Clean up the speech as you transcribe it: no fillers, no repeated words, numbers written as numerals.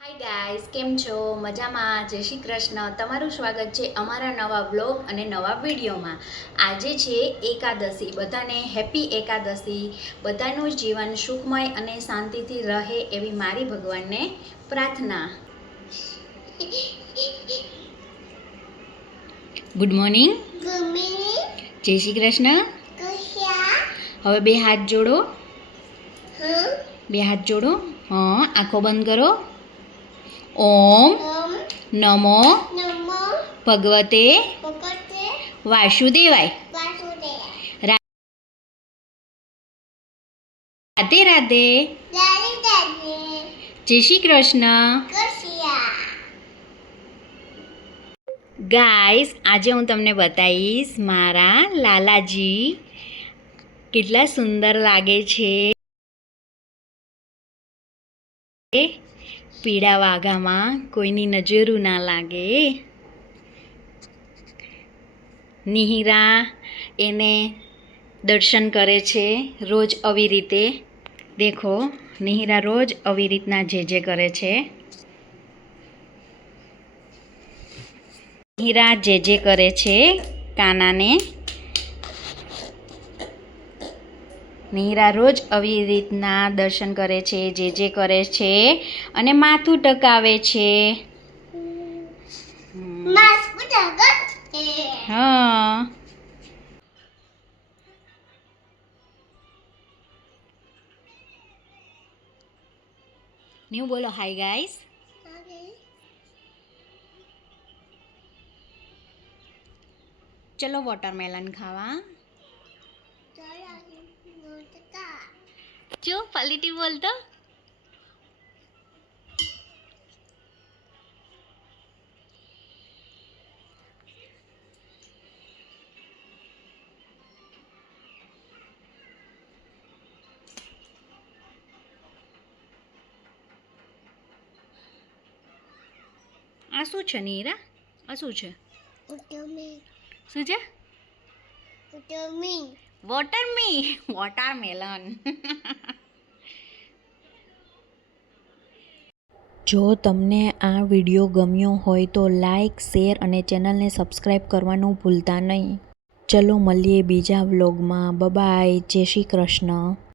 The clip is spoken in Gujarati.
હાય ગાઈસ, કેમ છો? મજામાં? જય શ્રી કૃષ્ણ. તમારું સ્વાગત છે અમારા નવા બ્લોગ અને નવા વિડીયોમાં. આજે છે એકાદશી. બધાને હેપી એકાદશી. બધાનું જીવન સુખમય અને શાંતિથી રહે એવી મારી ભગવાનને પ્રાર્થના. Good morning. જય શ્રી કૃષ્ણ. હવે બે હાથ જોડો. બે હાથ જોડો. હા, આંખો બંધ કરો. ઓમ નમો ભગવતે વાસુદેવાય. રાધે રાધે. જય શ્રી કૃષ્ણ. ગાઈસ, આજે હું તમને બતાવીશ મારા લાલાજી કેટલા સુંદર લાગે છે પીળા વાઘામાં. કોઈની નજરું ના લાગે. નિહિરા એને દર્શન કરે છે રોજ આવી રીતે. દેખો, નિહિરા રોજ આવી રીતના જે કરે છે. નિહિરા જે કરે છે કાનાને. નિહિરા રોજ આવી રીતના દર્શન કરે છે, જે કરે છે અને માથું ટકાવે છે. હા. ન્યુ બોલો હાય ગાઈસ. ચલો વોટરમેલન ખાવા. જો પલિટી બોલતો. આ શું છે નીરા? આ શું છે? શું છે? વોટરમેલન. જો તમને આ વિડીયો ગમ્યો હોય તો લાઈક, શેર અને ચેનલને સબસ્ક્રાઈબ કરવાનું ભૂલતા નહીં. ચલો મળીએ બીજા વ્લોગમાં. બાય. જય શ્રી કૃષ્ણ.